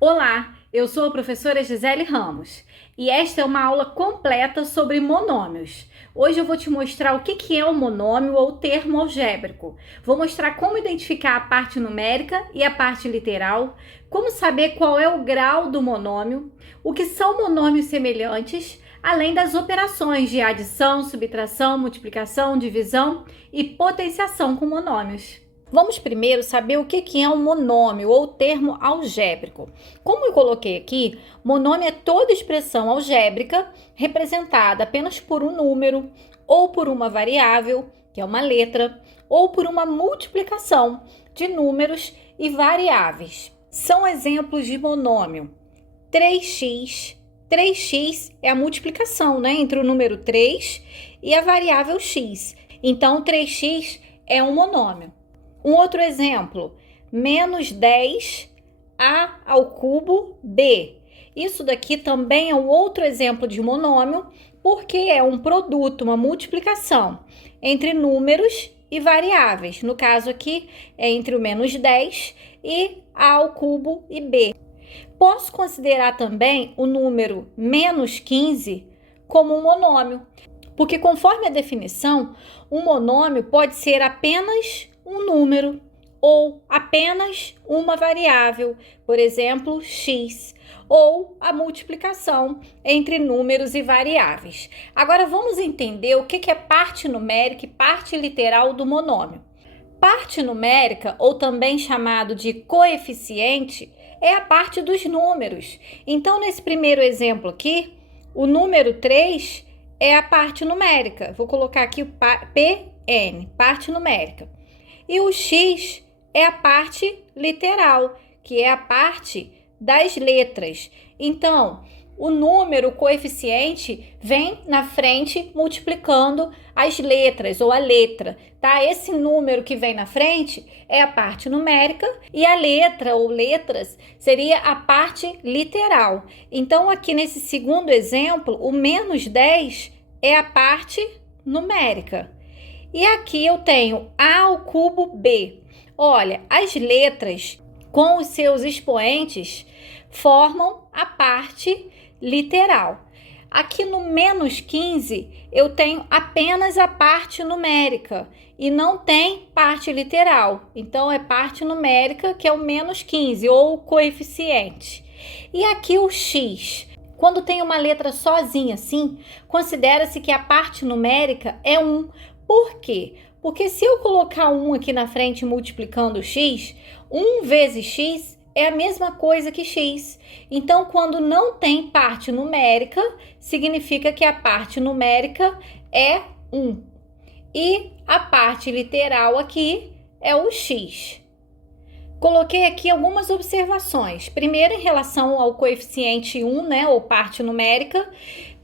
Olá, eu sou a professora Gisele Ramos e esta é uma aula completa sobre monômios. Hoje eu vou te mostrar o que é um monômio ou termo algébrico. Vou mostrar como identificar a parte numérica e a parte literal, como saber qual é o grau do monômio, o que são monômios semelhantes, além das operações de adição, subtração, multiplicação, divisão e potenciação com monômios. Vamos primeiro saber o que é um monômio ou termo algébrico. Como eu coloquei aqui, monômio é toda expressão algébrica representada apenas por um número, ou por uma variável, que é uma letra, ou por uma multiplicação de números e variáveis. São exemplos de monômio. 3x. 3x é a multiplicação, entre o número 3 e a variável x. Então, 3x é um monômio. Um outro exemplo, menos 10 a ao cubo b. Isso daqui também é um outro exemplo de monômio, porque é um produto, uma multiplicação entre números e variáveis. No caso aqui, é entre o menos 10 e a ao cubo e b. Posso considerar também o número menos 15 como um monômio, porque conforme a definição, um monômio pode ser apenas um número ou apenas uma variável, por exemplo, x, ou a multiplicação entre números e variáveis. Agora vamos entender o que é parte numérica e parte literal do monômio. Parte numérica, ou também chamado de coeficiente, é a parte dos números. Então, nesse primeiro exemplo aqui, o número 3 é a parte numérica. Vou colocar aqui o PN, parte numérica. E o x é a parte literal, que é a parte das letras. Então, o número, o coeficiente, vem na frente multiplicando as letras ou a letra, tá? Esse número que vem na frente é a parte numérica e a letra ou letras seria a parte literal. Então, aqui nesse segundo exemplo, o menos 10 é a parte numérica. E aqui eu tenho A ao cubo B. Olha, as letras com os seus expoentes formam a parte literal. Aqui no menos 15, eu tenho apenas a parte numérica e não tem parte literal. Então, é parte numérica que é o menos 15 ou o coeficiente. E aqui o x. Quando tem uma letra sozinha assim, considera-se que a parte numérica é 1. Por quê? Porque se eu colocar 1 aqui na frente multiplicando x, 1 vezes x é a mesma coisa que x. Então, quando não tem parte numérica, significa que a parte numérica é 1. E a parte literal aqui é o x. Coloquei aqui algumas observações. Primeiro, em relação ao coeficiente 1, ou parte numérica,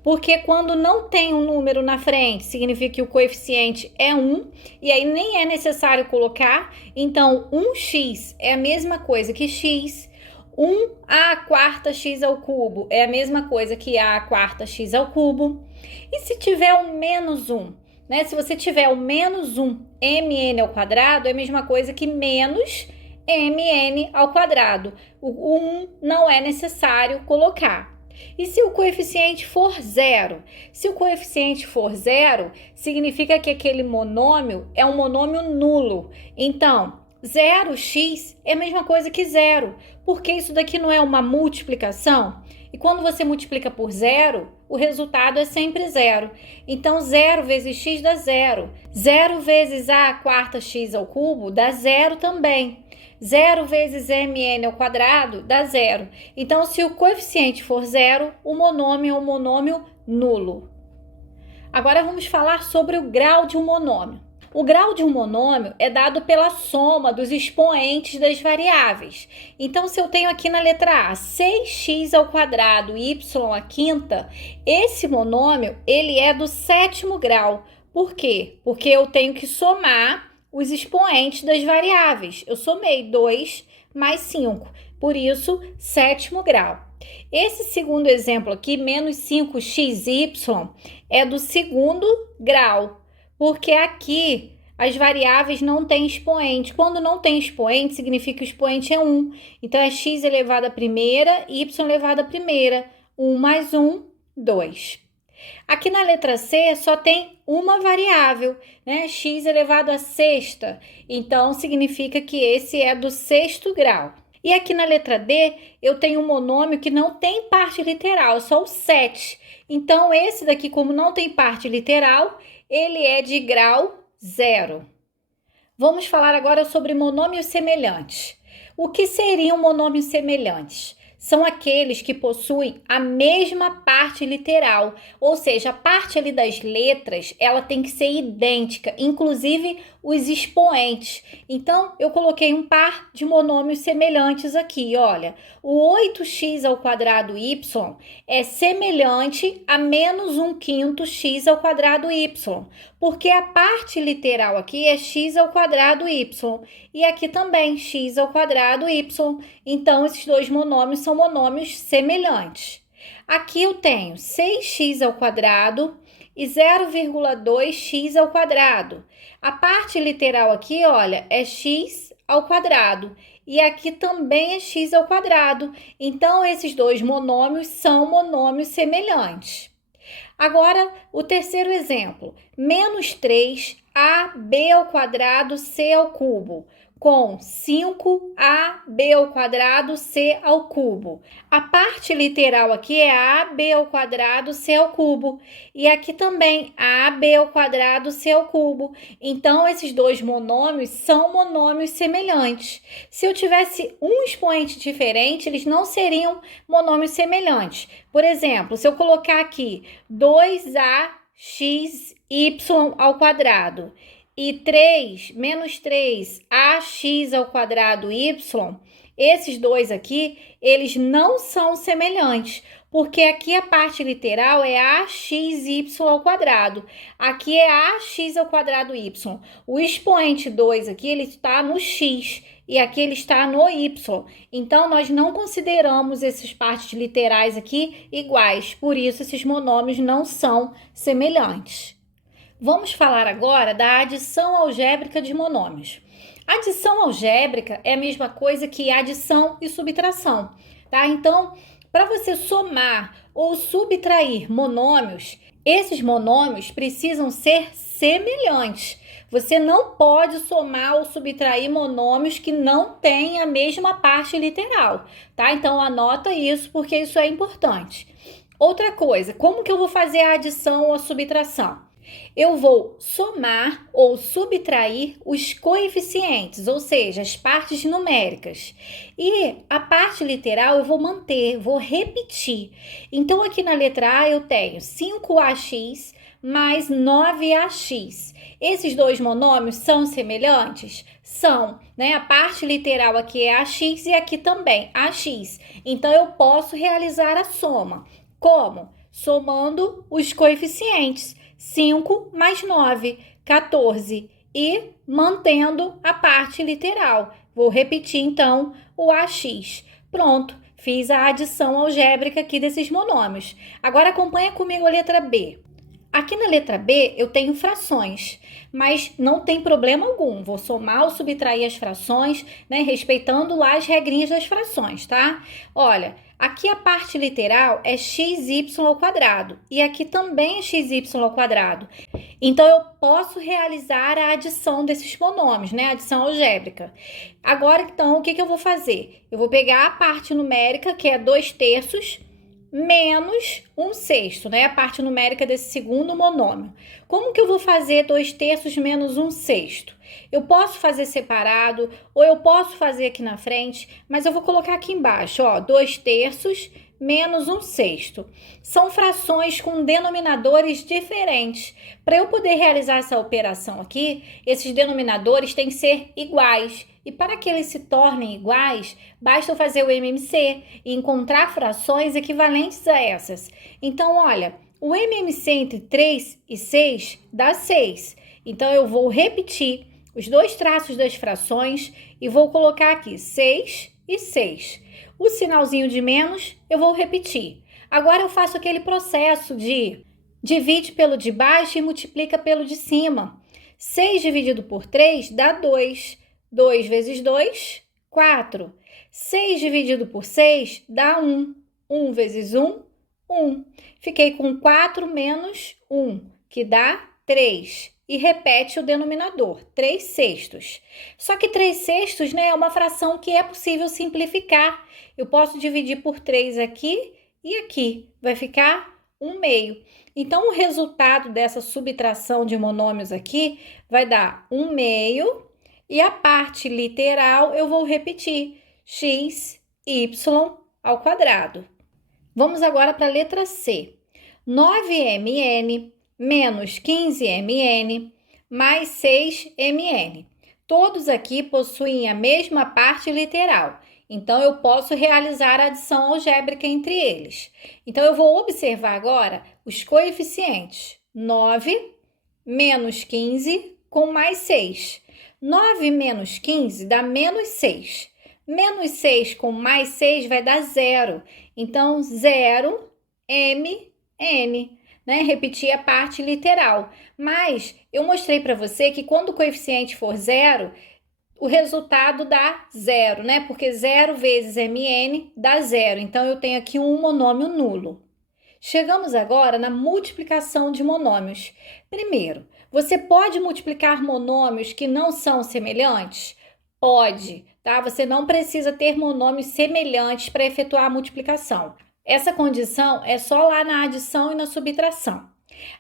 porque quando não tem um número na frente, significa que o coeficiente é 1, e aí nem é necessário colocar. Então, 1x é a mesma coisa que x, 1a quarta x ao cubo é a mesma coisa que a quarta x ao cubo. E se tiver um menos 1, se você tiver o menos 1 mn ao quadrado, é a mesma coisa que menos mn ao quadrado. O 1 não é necessário colocar. E se o coeficiente for zero? Se o coeficiente for zero, significa que aquele monômio é um monômio nulo. Então, 0x é a mesma coisa que zero, porque isso daqui não é uma multiplicação? E quando você multiplica por zero, o resultado é sempre zero. Então, 0 vezes x dá zero. 0 vezes a quarta x ao cubo dá zero também. 0 vezes mn ao quadrado dá zero. Então, se o coeficiente for zero, o monômio é um monômio nulo. Agora vamos falar sobre o grau de um monômio. O grau de um monômio é dado pela soma dos expoentes das variáveis. Então, se eu tenho aqui na letra A 6x ao quadrado e y à quinta, esse monômio ele é do sétimo grau. Por quê? Porque eu tenho que somar os expoentes das variáveis. Eu somei 2 mais 5, por isso, sétimo grau. Esse segundo exemplo aqui, menos 5xy, é do segundo grau, porque aqui as variáveis não têm expoente. Quando não tem expoente, significa que o expoente é 1. Então, é x elevado à primeira, y elevado à primeira. 1 mais 1, 2. Aqui na letra C só tem uma variável, né? X elevado à sexta. Então, significa que esse é do sexto grau. E aqui na letra D, eu tenho um monômio que não tem parte literal, só o 7. Então, esse daqui, como não tem parte literal, ele é de grau 0. Vamos falar agora sobre monômios semelhantes. O que seriam monômios semelhantes? São aqueles que possuem a mesma parte literal, ou seja, a parte ali das letras, ela tem que ser idêntica, inclusive os expoentes. Então, eu coloquei um par de monômios semelhantes aqui, olha. O 8x² é semelhante a menos 1/5 x², porque a parte literal aqui é x² e aqui também x². Então, esses dois monômios são monômios semelhantes. Aqui eu tenho 6x² e 0,2x². A parte literal aqui, olha, é x². E aqui também é x². Então, esses dois monômios são monômios semelhantes. Agora, o terceiro exemplo. Menos 3ab² com 5ab²c². A parte literal aqui é ab² e aqui também ab² Então, esses dois monômios são monômios semelhantes. Se eu tivesse um expoente diferente, eles não seriam monômios semelhantes. Por exemplo, se eu colocar aqui 2axy² e menos 3ax²y, esses dois aqui, eles não são semelhantes, porque aqui a parte literal é axy², aqui é ax²y. O expoente 2 aqui, ele está no x, e aqui ele está no y. Então, nós não consideramos essas partes literais aqui iguais, por isso esses monômios não são semelhantes. Vamos falar agora da adição algébrica de monômios. Adição algébrica é a mesma coisa que adição e subtração, tá? Então, para você somar ou subtrair monômios, esses monômios precisam ser semelhantes. Você não pode somar ou subtrair monômios que não têm a mesma parte literal, tá? Então, anota isso porque isso é importante. Outra coisa, como que eu vou fazer a adição ou a subtração? Eu vou somar ou subtrair os coeficientes, ou seja, as partes numéricas. E a parte literal eu vou manter, vou repetir. Então, aqui na letra A eu tenho 5ax mais 9ax. Esses dois monômios são semelhantes? São, né? A parte literal aqui é ax e aqui também ax. Então, eu posso realizar a soma. Como? Somando os coeficientes. 5 mais 9, 14. E mantendo a parte literal. Vou repetir, então, o ax. Pronto, fiz a adição algébrica aqui desses monômios. Agora, acompanha comigo a letra B. Aqui na letra B, eu tenho frações, mas não tem problema algum. Vou somar ou subtrair as frações, né, respeitando lá as regrinhas das frações, tá? Olha, aqui a parte literal é xy² e aqui também é xy². Então, eu posso realizar a adição desses monômios, né? A adição algébrica. Agora, então, o que eu vou fazer? Eu vou pegar a parte numérica, que é 2/3, menos 1/6, né? A parte numérica desse segundo monômio. Como que eu vou fazer 2/3 menos 1/6? Eu posso fazer separado ou eu posso fazer aqui na frente, mas eu vou colocar aqui embaixo, ó, 2/3 menos 1/6. São frações com denominadores diferentes. Para eu poder realizar essa operação aqui, esses denominadores têm que ser iguais. E para que eles se tornem iguais, basta eu fazer o MMC e encontrar frações equivalentes a essas. Então, olha, o MMC entre 3 e 6 dá 6. Então, eu vou repetir os dois traços das frações e vou colocar aqui 6 e 6. O sinalzinho de menos eu vou repetir. Agora eu faço aquele processo de divide pelo de baixo e multiplica pelo de cima. 6 dividido por 3 dá 2. 2 vezes 2, 4. 6 dividido por 6 dá 1. 1 vezes 1, 1. Fiquei com 4 menos 1, que dá 3. E repete o denominador, 3 sextos. Só que 3 sextos, né, é uma fração que é possível simplificar. Eu posso dividir por 3 aqui e aqui. Vai ficar 1 meio. Então, o resultado dessa subtração de monômios aqui vai dar 1 meio. E a parte literal eu vou repetir, x, y ao quadrado. Vamos agora para a letra C. 9mn menos 15mn mais 6mn. Todos aqui possuem a mesma parte literal, então eu posso realizar a adição algébrica entre eles. Então eu vou observar agora os coeficientes. 9 menos 15 com mais 6. 9 menos 15 dá menos 6. Menos 6 com mais 6 vai dar 0. Então, 0, m, n. Né? Repetir a parte literal. Mas eu mostrei para você que quando o coeficiente for 0, o resultado dá 0, né? Porque 0 vezes mn dá 0. Então, eu tenho aqui um monômio nulo. Chegamos agora na multiplicação de monômios. Primeiro, você pode multiplicar monômios que não são semelhantes? Pode, tá? Você não precisa ter monômios semelhantes para efetuar a multiplicação. Essa condição é só lá na adição e na subtração.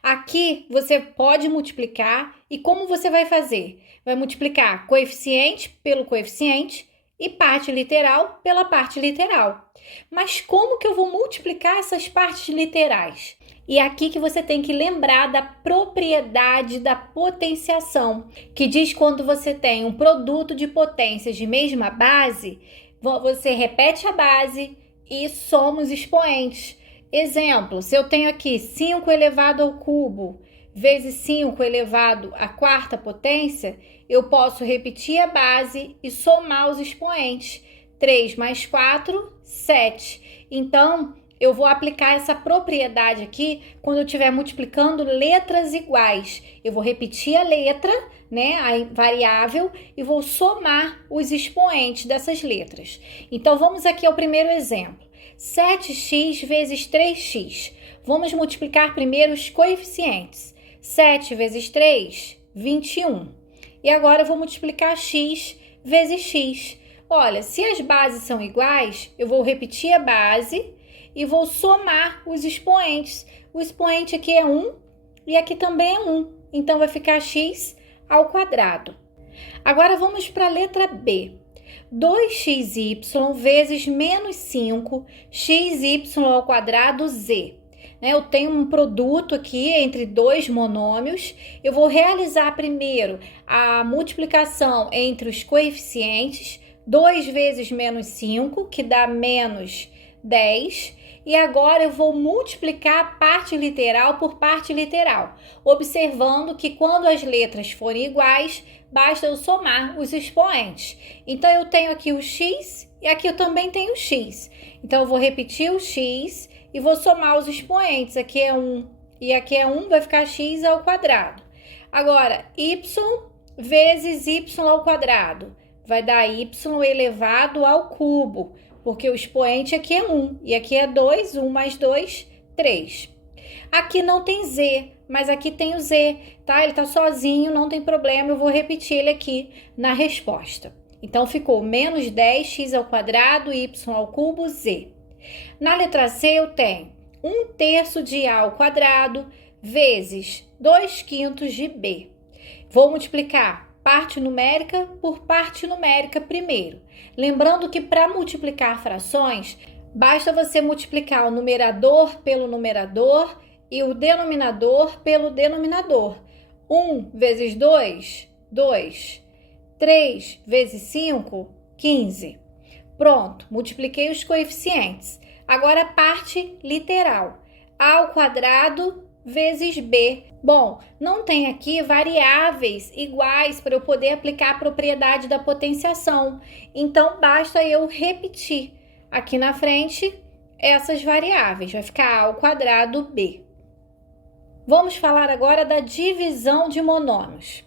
Aqui você pode multiplicar e como você vai fazer? Vai multiplicar coeficiente pelo coeficiente e parte literal pela parte literal. Mas como que eu vou multiplicar essas partes literais? E é aqui que você tem que lembrar da propriedade da potenciação, que diz quando você tem um produto de potências de mesma base, você repete a base e soma os expoentes. Exemplo, se eu tenho aqui 5 elevado ao cubo vezes 5 elevado à quarta potência, eu posso repetir a base e somar os expoentes. 3 mais 4, 7. Então, eu vou aplicar essa propriedade aqui quando eu estiver multiplicando letras iguais. Eu vou repetir a letra, né, a variável, e vou somar os expoentes dessas letras. Então, vamos aqui ao primeiro exemplo. 7x vezes 3x. Vamos multiplicar primeiro os coeficientes. 7 vezes 3, 21. E agora eu vou multiplicar x vezes x. Olha, se as bases são iguais, eu vou repetir a base e vou somar os expoentes. O expoente aqui é 1 e aqui também é 1. Então, vai ficar x ao quadrado. Agora, vamos para a letra B. 2xy vezes menos 5xy ao quadrado z. Eu tenho um produto aqui entre dois monômios. Eu vou realizar primeiro a multiplicação entre os coeficientes. 2 vezes menos 5, que dá menos 10. E agora eu vou multiplicar parte literal por parte literal, observando que quando as letras forem iguais, basta eu somar os expoentes. Então, eu tenho aqui o x e aqui eu também tenho o x. Então, eu vou repetir o x e vou somar os expoentes. Aqui é 1 e aqui é 1, vai ficar x ao quadrado. Agora, y vezes y ao quadrado vai dar y elevado ao cubo, porque o expoente aqui é 1 e aqui é 2, 1 mais 2, 3. Aqui não tem z, mas aqui tem o z, tá? Ele tá sozinho, não tem problema, eu vou repetir ele aqui na resposta. Então, ficou menos 10x ao quadrado, y ao cubo, z. Na letra C, eu tenho 1/3 de a ao quadrado vezes 2/5 de b. Vou multiplicar parte numérica por parte numérica primeiro. Lembrando que para multiplicar frações, basta você multiplicar o numerador pelo numerador e o denominador pelo denominador. 1 vezes 2, 2. 3 vezes 5, 15. Pronto, multipliquei os coeficientes. Agora a parte literal. A ao quadrado vezes b. Bom, não tem aqui variáveis iguais para eu poder aplicar a propriedade da potenciação. Então, basta eu repetir aqui na frente essas variáveis. Vai ficar a ao quadrado b. Vamos falar agora da divisão de monômios.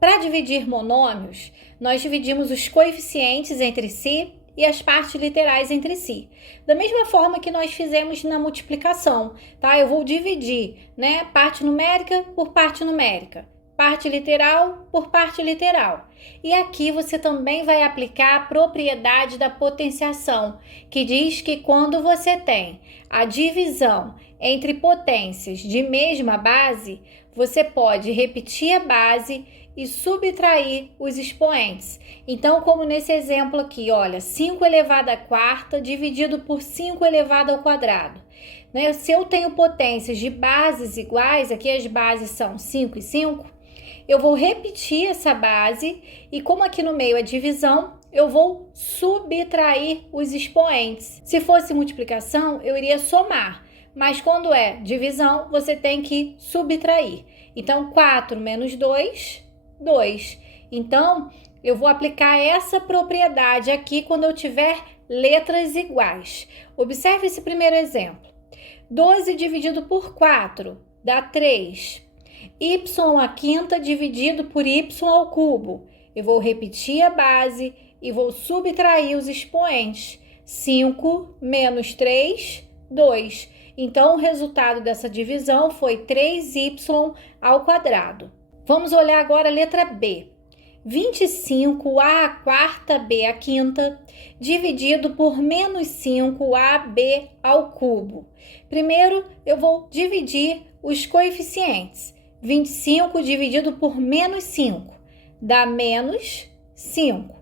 Para dividir monômios, nós dividimos os coeficientes entre si e as partes literais entre si. Da mesma forma que nós fizemos na multiplicação, tá? Eu vou dividir, né, parte numérica por parte numérica, parte literal por parte literal. E aqui você também vai aplicar a propriedade da potenciação, que diz que quando você tem a divisão entre potências de mesma base, você pode repetir a base e subtrair os expoentes. Então, como nesse exemplo aqui, olha, 5 elevado à quarta dividido por 5 elevado ao quadrado. Né? Se eu tenho potências de bases iguais, aqui as bases são 5 e 5, eu vou repetir essa base e como aqui no meio é divisão, eu vou subtrair os expoentes. Se fosse multiplicação, eu iria somar, mas quando é divisão, você tem que subtrair. Então, 4 menos 2, 2. Então, eu vou aplicar essa propriedade aqui quando eu tiver letras iguais. Observe esse primeiro exemplo. 12 dividido por 4 dá 3. Y à quinta dividido por y ao cubo. Eu vou repetir a base e vou subtrair os expoentes. 5 menos 3, 2. Então, o resultado dessa divisão foi 3y ao quadrado. Vamos olhar agora a letra B. 25a à quarta b à quinta dividido por menos 5ab ao cubo. Primeiro, eu vou dividir os coeficientes. 25 dividido por menos 5 dá menos 5.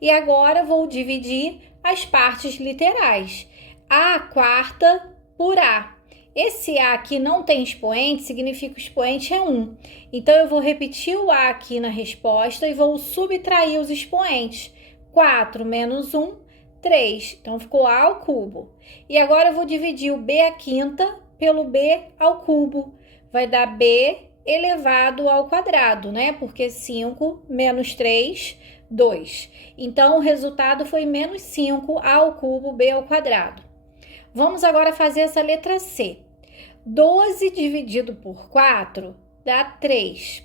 E agora vou dividir as partes literais. A quarta por A. Esse A aqui não tem expoente, significa que o expoente é 1. Então, eu vou repetir o A aqui na resposta e vou subtrair os expoentes. 4 menos 1, 3. Então, ficou A ao cubo. E agora, eu vou dividir o B à quinta pelo B ao cubo. Vai dar B elevado ao quadrado, né? Porque 5 menos 3, 2. Então, o resultado foi menos 5 ao cubo B ao quadrado. Vamos agora fazer essa letra C. 12 dividido por 4 dá 3.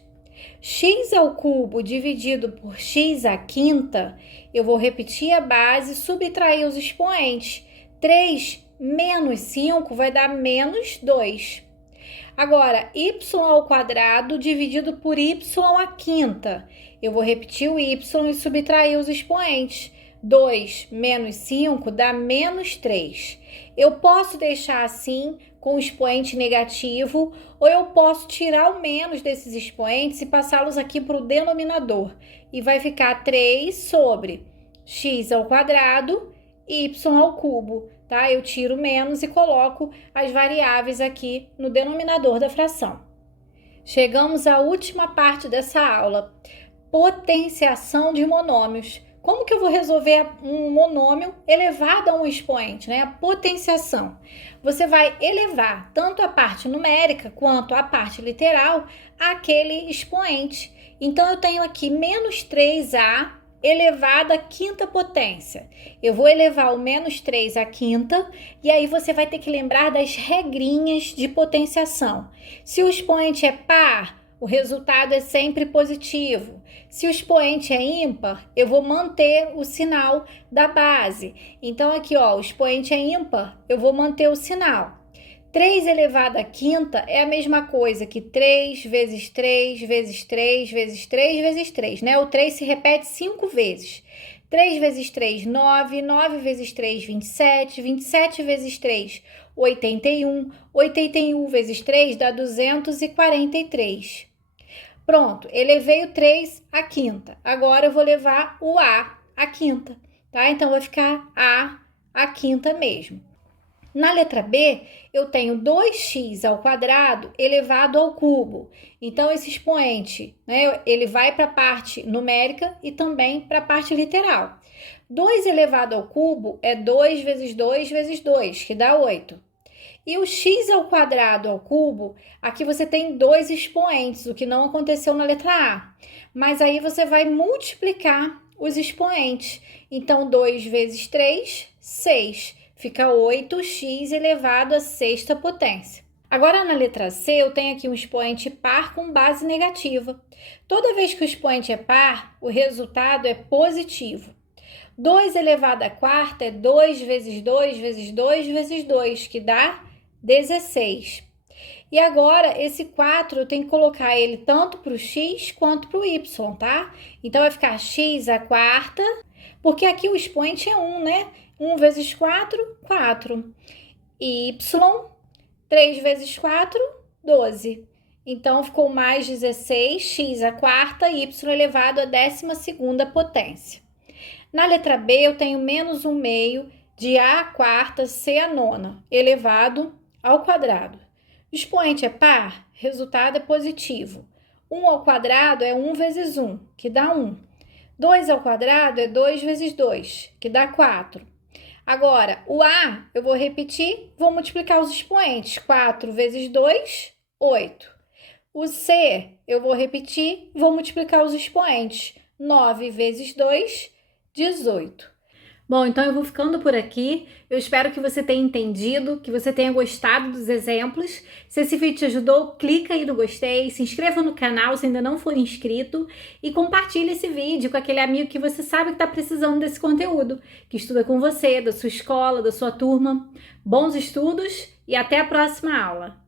X ao cubo dividido por x à quinta, eu vou repetir a base e subtrair os expoentes. 3 menos 5 vai dar menos 2. Agora, y ao quadrado dividido por y à quinta. Eu vou repetir o y e subtrair os expoentes. 2 menos 5 dá menos 3. Eu posso deixar assim, com o expoente negativo, ou eu posso tirar o menos desses expoentes e passá-los aqui para o denominador. E vai ficar 3 sobre x ao quadrado, y ao cubo, tá? Eu tiro menos e coloco as variáveis aqui no denominador da fração. Chegamos à última parte dessa aula, potenciação de monômios. Como que eu vou resolver um monômio elevado a um expoente, né? A potenciação. Você vai elevar tanto a parte numérica quanto a parte literal àquele expoente. Então, eu tenho aqui menos 3a elevado à quinta potência. Eu vou elevar o menos 3 à quinta e aí você vai ter que lembrar das regrinhas de potenciação. Se o expoente é par, o resultado é sempre positivo. Se o expoente é ímpar, eu vou manter o sinal da base. Então, aqui, ó, o expoente é ímpar, eu vou manter o sinal. 3 elevado à quinta é a mesma coisa que 3 vezes 3 vezes 3 vezes 3 vezes 3, né? O 3 se repete 5 vezes. 3 vezes 3, 9. 9 vezes 3, 27. 27 vezes 3, 81. 81 vezes 3 dá 243. Pronto, elevei o 3 à quinta. Agora eu vou levar o A à quinta, tá? Então, vai ficar A à quinta mesmo. Na letra B, eu tenho 2x ao quadrado elevado ao cubo. Então, esse expoente, né, ele vai para a parte numérica e também para a parte literal. 2 elevado ao cubo é 2 vezes 2 vezes 2, que dá 8. E o x ao quadrado ao cubo, aqui você tem 2 expoentes, o que não aconteceu na letra A. Mas aí você vai multiplicar os expoentes. Então, 2 vezes 3, 6. Fica 8x elevado à sexta potência. Agora, na letra C, eu tenho aqui um expoente par com base negativa. Toda vez que o expoente é par, o resultado é positivo. 2 elevado à quarta é 2 vezes 2 vezes 2 vezes 2, que dá 16. E agora, esse 4, eu tenho que colocar ele tanto para o x quanto para o y, tá? Então, vai ficar x à quarta, porque aqui o expoente é 1, né? 1 vezes 4, 4. Y, 3 vezes 4, 12. Então, ficou mais 16, x à quarta, y elevado à 12ª potência. Na letra B, eu tenho menos 1 meio de a à quarta, c à nona, elevado ao quadrado. O expoente é par, resultado é positivo. 1 ao quadrado é 1 vezes 1, que dá 1. 2 ao quadrado é 2 vezes 2, que dá 4. Agora, o A, eu vou repetir, vou multiplicar os expoentes. 4 vezes 2, 8. O C, eu vou repetir, vou multiplicar os expoentes. 9 vezes 2, 18. Bom, então eu vou ficando por aqui. Eu espero que você tenha entendido, que você tenha gostado dos exemplos. Se esse vídeo te ajudou, clica aí no gostei, se inscreva no canal se ainda não for inscrito e compartilhe esse vídeo com aquele amigo que você sabe que está precisando desse conteúdo, que estuda com você, da sua escola, da sua turma. Bons estudos e até a próxima aula!